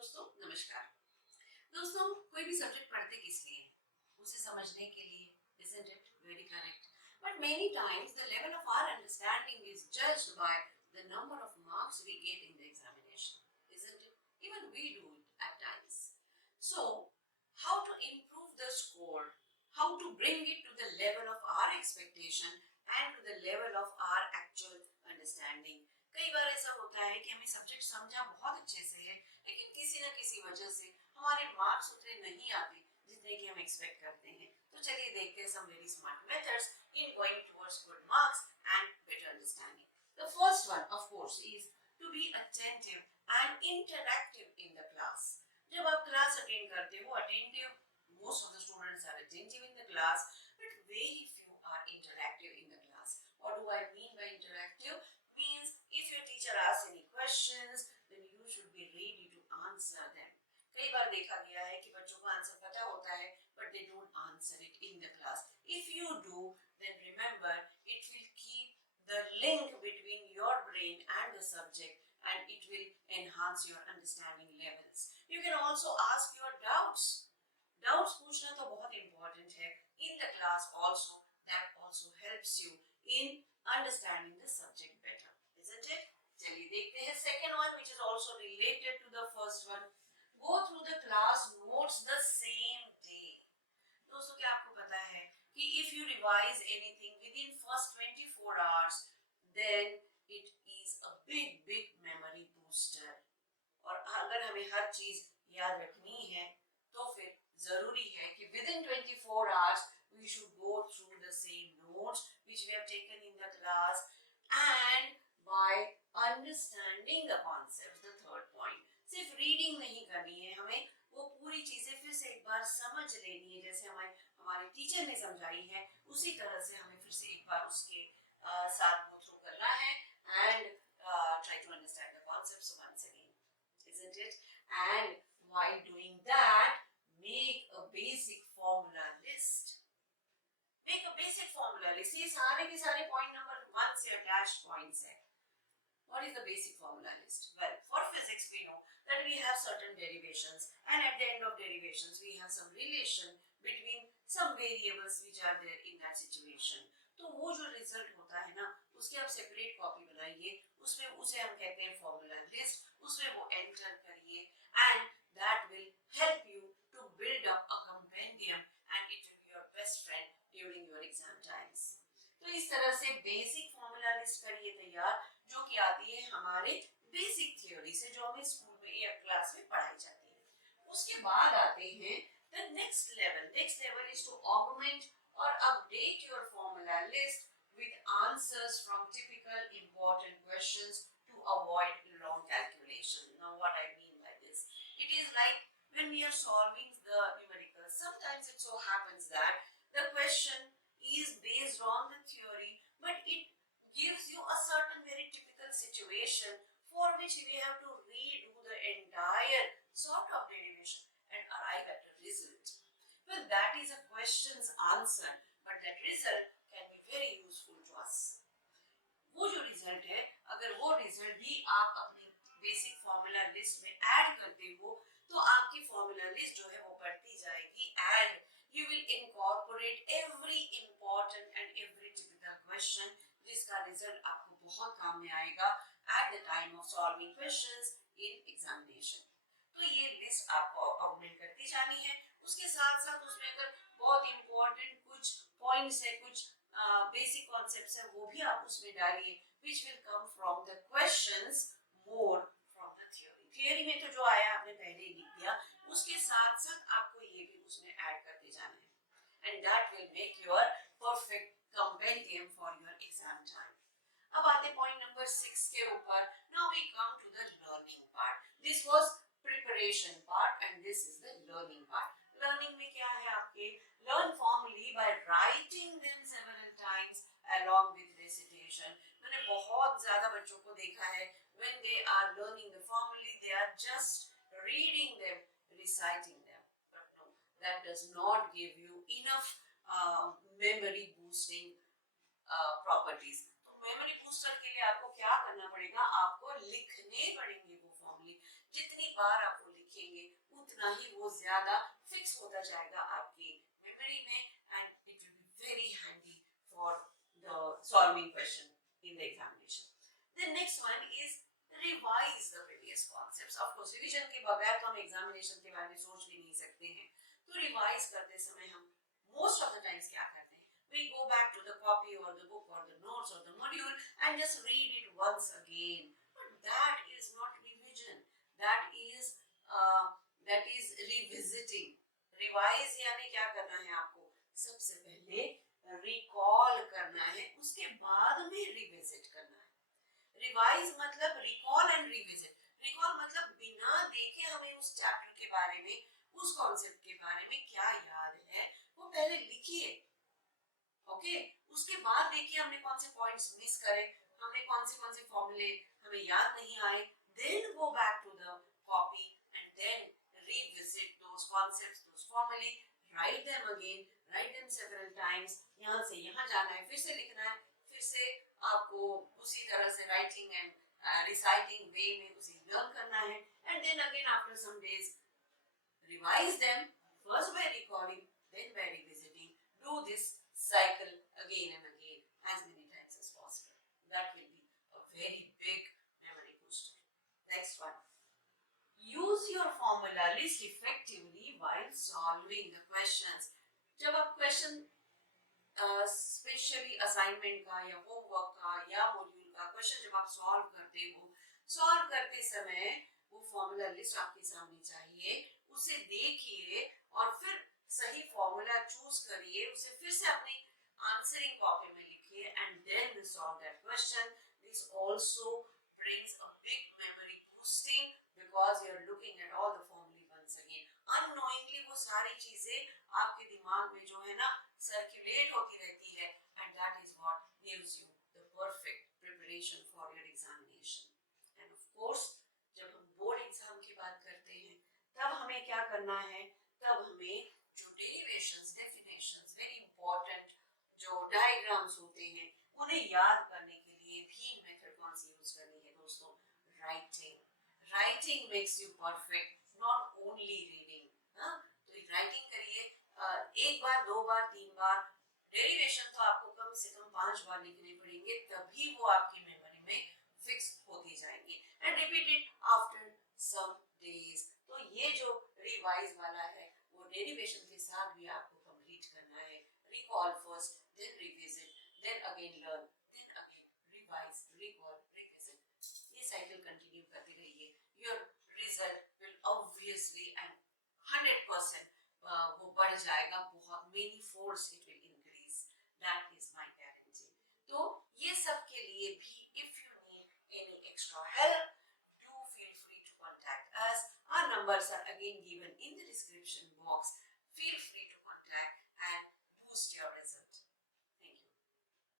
दोस्तों नमस्कार। दोस्तों कोई भी सब्जेक्ट पढ़ते किस लिए? उसे समझने के लिए, isn't it? Very correct. But many times the level of our understanding is judged by the number of marks we get in the examination, isn't it? Even we do it at times. So, how to improve the score? How to bring it to the level of our expectation and to the level of our actual understanding? कई बार ऐसा होता है कि हमें subject समझा बहुत अच्छे से है, लेकिन किसी न किसी वजह से हमारे मार्क्स उतने नहीं आते जितने कि हम एक्सपेक्ट करते हैं। तो चलिए देखते हैं some very smart methods in going towards good marks and better understanding. The first one of course is to be attentive and interactive in the class. जब आप क्लास अटेंड करते हो, attentive, most of the students are attentive in the class, but very few are interactive in the class. What do I mean by interactive? Means if your teacher asks any questions, then you should be ready to answer them. कई बार देखा गया है कि बच्चों को answer पता होता है, but they don't answer it in the class. If you do, then remember it will keep the link between your brain and the subject, and it will enhance your understanding levels. You can also ask your doubts. Doubts पूछना तो बहुत important है in the class also. That also helps you in understanding the subject better, isn't it? चलिए देखते हैं second one, which is also related to the first one. Go through the class notes the same day. दोस्तों क्या आपको पता है कि if you revise anything within first 24 hours, then it is a big memory booster. और अगर हमें हर चीज याद रखनी है तो फिर जरूरी है कि within 24 hours we should go through the same notes which we have taken in the class, and by understanding the concepts, the third point. सिर्फ रीडिंग नहीं करनी है, हमें वो पूरी चीजें फिर से एक बार समझ लेनी है, जैसे हमारे टीचर ने समझाई है उसी तरह से हमें फिर से एक बार उसके साथ go through करना है and try to understand the concepts once again, isn't it? And while doing that, make a basic formula list. Make a basic formula list. ये सारे के सारे point number 1 से attached points है. What is the basic formula list? Well, for physics we know that we have certain derivations, and at the end of derivations we have some relation between some variables which are there in that situation. तो वो जो result होता है ना, उसकी आप separate copy बनाइए, उसमें उसे हम कहते हैं फॉर्मूला लिस्ट, उसमें वो एंटर करिए, and that will help you to build up a compendium, and it will be your best friend during your exam times. तो इस तरह से बेसिक फॉर्मूला लिस्ट करिए तैयार, जो कि आती है हमारे बेसिक थ्योरी से, जो हमें स्कूल में या क्लास में पढ़ाई जाती है। उसके बाद आते हैं the next level. Next level is to augment or update your formula list with answers from typical important questions to avoid long calculation. Now what I mean by this, it is like when we are solving the numericals, sometimes it so happens that the question is based on the theory, but it gives you a certain very typical situation for which we have to redo the entire sort of derivation and arrive at a result. Well, that is a question's answer, but that result can be very useful to us. वो जो result है, अगर वो result भी आप अपनी basic formula list में add करते हो, तो आपकी फॉर्मूला लिस्ट जो है वो बढ़ती जाएगी, and you will incorporate every important and every typical question, जिसका रिजल्ट आपको बहुत काम में आएगा at the time of solving questions in examination. तो ये लिस्ट आपको ऑगमेंट करती जानी है। उसके साथ साथ उसमें अगर बहुत इंपॉर्टेंट कुछ पॉइंट्स है, कुछ बेसिक कॉन्सेप्ट्स है, वो भी आप उसमें डालिए, which will come from the questions more from the theory. Theory में तो जो आया आपने पहले ही लिख दिया, उसके साथ साथ आपको ये भी उसमें ऐड करते जाना है, and that will make your perfect compendium for your exam time. अब आते पॉइंट नंबर 6 के ऊपर. Now we come to the learning part. This was preparation part and this is the learning part. Learning में क्या है आपके? Learn formally by writing them several times along with recitation. मैंने बहुत ज़्यादा बच्चों को देखा है, when they are learning the formally, they are just reading them, reciting them. But no, that does not give you enough memory boosting properties. तो memory booster के लिए आपको क्या करना पड़ेगा? आपको लिखने पड़ेंगे वो formally. जितनी बार आप वो लिखेंगे सीखेंगे उतना ही वो ज्यादा फिक्स होता जाएगा आपकी मेमोरी में and it will be very handy for the solving question in the examination. The next one is revise the previous concepts. Of course, revision के बगैर तो हम examination के बारे में सोच भी नहीं सकते हैं. तो revise करते समय हम most of the times क्या करते हैं? We go back to the copy or the book or the notes or the module and just read it once again. But that is not revision. That is revisiting. Revise यानी क्या करना है आपको? सबसे पहले रिकॉल करना है, उसके बाद में रिविजिट करना है. रिवाइज मतलब रिकॉल एंड रिविजिट. रिकॉल मतलब बिना देखे हमें उस चैप्टर के बारे में, उस कॉन्सेप्ट के बारे में क्या याद है वो पहले लिखिए. ओके, उसके बाद देखिए हमने कौन से पॉइंट्स मिस करे, हमने कौन से फॉर्मूले हमें याद नहीं आए. Then go back to the copy and then revisit those concepts, those formulae, write them again, write them several times. यहाँ से यहाँ जाना है, फिर से लिखना है, फिर से आपको उसी तरह से writing and reciting way में उसे learn करना है. And then again after some days revise them, first by recalling, then by revisiting. Do this cycle again and again as many times as possible. That will be a very big memory booster. Next one. Use your formula list effectively while solving the questions. जब आप question specially assignment का या homework का या module का question जब आप solve करते समय वो फॉर्मूला लिस्ट आपके सामने चाहिए, उसे देखिए और फिर सही फॉर्मूला चूज करिए, उसे फिर से अपनी आंसरिंग कॉपी में लिखिए and then solve that question. This also brings a big memory boosting because you are looking at all the formulae once again. Unknowingly वो सारी चीजें आपके दिमाग में जो है ना सर्कुलेट होती रहती है and that is what gives you the perfect preparation for your examination. And of course जब हम बोर्ड एग्जाम की बात करते हैं तब हमें क्या करना है, तब हमें जो डेरिवेशंस, डेफिनेशंस, वेरी इंपॉर्टेंट जो डायग्राम्स होते हैं उन्हें याद करने के लिए भी मेथड कौन सी यूज करनी है दोस्तों? Writing. Writing makes you perfect, not only reading. तो राइटिंग करिए, एक बार, दो बार, तीन बार. डेरिवेशन तो आपको कम से कम 5 बार लिखने पड़ेंगे, तभी वो आपकी मेमोरी में फिक्स होती जाएंगी. And repeat it after some days. तो ये जो रिवाइज वाला है वो डेरिवेशन के साथ भी आपको कंप्लीट करना है. Recall first, then revisit, then again learn, then again revise, recall, revisit. ये साइकिल कंटिन्यू करते रहिए. Your result will obviously and 100% वो बढ़ जाएगा, बहुत many folds it will increase. That is my guarantee. तो ये सब के लिए भी if you need any extra help, do feel free to contact us. Our numbers are again given in the description box. Feel free to contact and boost your results.